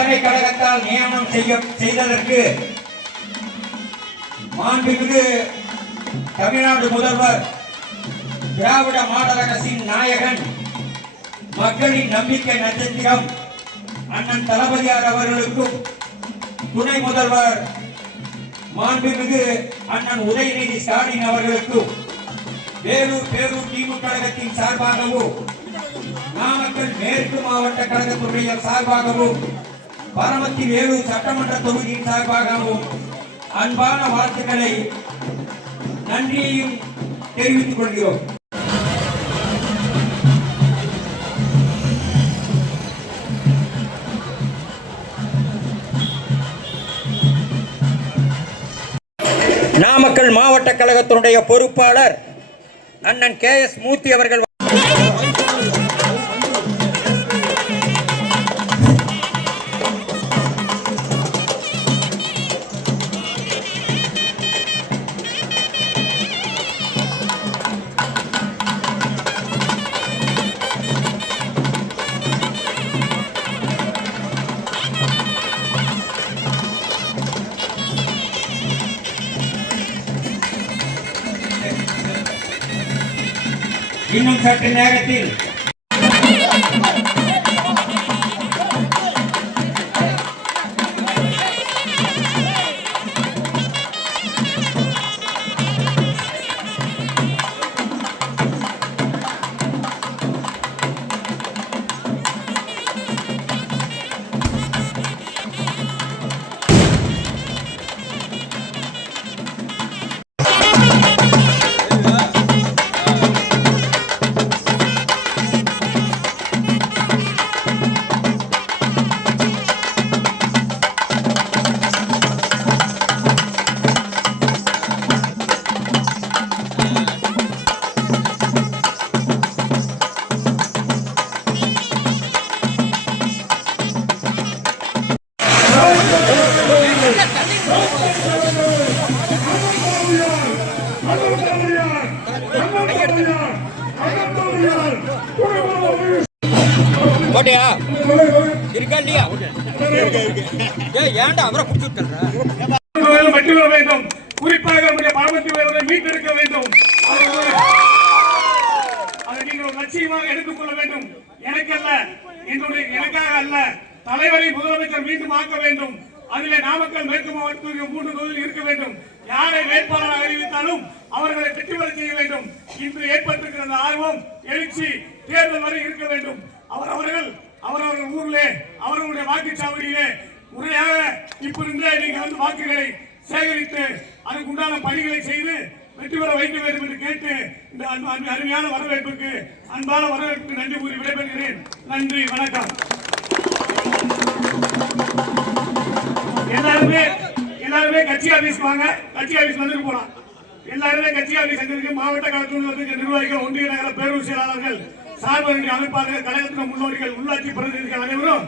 பல்கலைக்கழகத்தால் நியமனம் செய்ததற்கு மாண்புமிகு தமிழ்நாடு முதல்வர் திராவிட மாடல் அரசின் நாயகன் மக்களின் நம்பிக்கை நட்சத்திரம் அண்ணன் தளபதியார் அவர்களுக்கும் துணை முதல்வர் மாண்புமிகு அண்ணன் உதயநிதி ஸ்டாலின் அவர்களுக்கும் வேலூர் பேரூர் திமுக கழகத்தின் சார்பாகவும் நாமக்கல் மேற்கு மாவட்ட கழகத்துடைய சார்பாகவும் பரமத்தி வேலூர் சட்டமன்ற தொகுதியின் சார்பாகவும் அன்பான வாழ்த்துக்களை நன்றியையும் தெரிவித்துக் கொள்கிறோம். நாமக்கல் மாவட்ட கழகத்தினுடைய பொறுப்பாளர் அண்ணன் KS மூர்த்தி அவர்கள் இன்னும் சற்று நேரத்தில் போட்டியா இருக்கா இல்லையா? ஏன்டா அவரை குடிச்சு விட்டுற வேண்டும். குறிப்பாக நம்முடைய பரமத்தி வேலூரை மீட்டெடுக்க வேண்டும். அதை நீங்கள் லட்சியமாக எடுத்துக்கொள்ள வேண்டும். எனக்கல்ல, எனக்காக அல்ல, தலைவரை முதலமைச்சர் மீண்டும் ஆக்க வேண்டும். அதிலே நாமக்கல் மேற்கு மாவட்டத்தில் 3 தொகுதியில் இருக்க வேண்டும். யாரை வேட்பாளராக அறிவித்தாலும் அவர்களை வெற்றி பெற செய்ய வேண்டும். இன்று ஏற்பட்டிருக்கிற ஆர்வம் எழுச்சி தேர்தல் வரை இருக்க வேண்டும். அவரவர்கள் ஊரிலே அவர்களுடைய வாக்குச்சாவடியிலே முறையாக இப்பொழுதே நீங்க வந்து வாக்குகளை சேகரித்து அதுக்குண்டான பணிகளை செய்து வெற்றி பெற வைக்க வேண்டும் என்று கேட்டு இந்த அருமையான வரவேற்புக்கு அன்பான வரவேற்புக்கு நன்றி கூறி விடைபெறுகிறேன். நன்றி, வணக்கம். எல்லாருமே கட்சி ஆபீஸ்க்கு வாங்க. கட்சி ஆபீஸ் வந்துட்டு போலாம். எல்லாருமே கட்சி ஆபீஸ் வந்திருக்கு. மாவட்ட கழகத்தில் நிர்வாகிகள், ஒன்றிய நகர பேரூர் செயலாளர்கள், சார்பு அமைப்பாளர்கள், கழகத்தின் முன்னோடிகள், உள்ளாட்சி பிரதிநிதிகள் அனைவரும்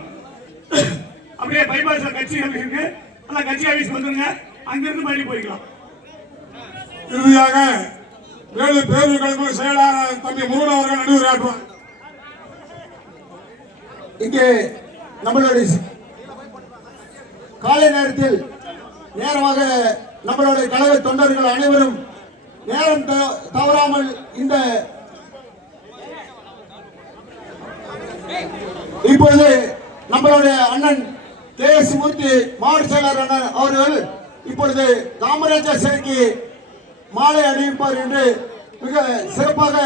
அப்படியே பைபாஸ் கட்சி ஆபீஸ் இருக்கு. அந்த கட்சி ஆபீஸ் வந்துருங்க. அங்கிருந்து மறுபடி போய்க்கலாம். இறுதியாக வேலூர் பேரூர் கழக செயலாளர் தம்பி முருகன் அவர்கள் நடுவராற்றுவார். இங்கே நம்மளுடைய காலை நேரத்தில் நேரமாக நம்மளுடைய கழக தொண்டர்கள் அனைவரும் நேரம் தவறாமல் இந்த இப்பொழுது நம்மளுடைய அண்ணன் KS மூர்த்தி மாவட்ட செயலாளர் அண்ணன் அவர்கள் இப்பொழுது காமராஜர் சிலைக்கு மாலை அணிவிப்பார் என்று மிக சிறப்பாக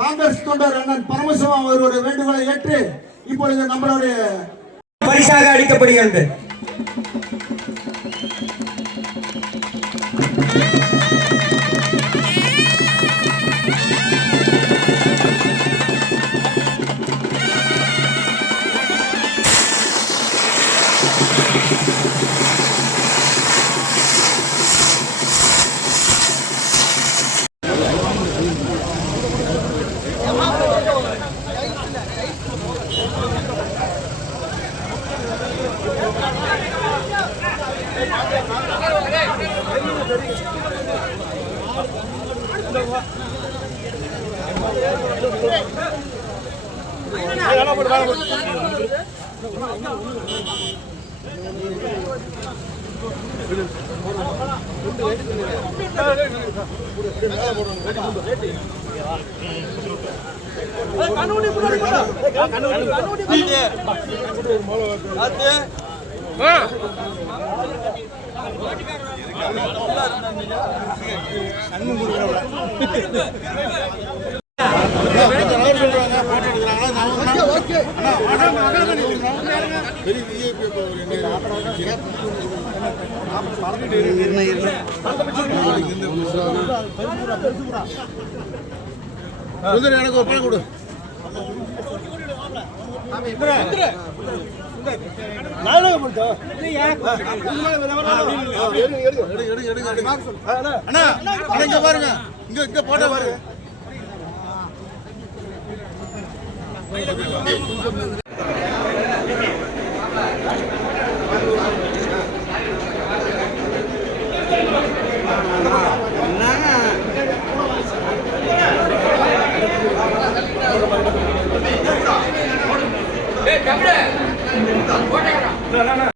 காங்கிரஸ் தொண்டர் அண்ணன் பரமசிவம் அவருடைய வேண்டுகோளை ஏற்று இப்பொழுது நம்மளுடைய பரிசாக அளிக்கப்படுகிறது. எனக்கு ஒரு பணம் கொடு. இங்க பாருங்க, இங்க போட்ட பாருங்க.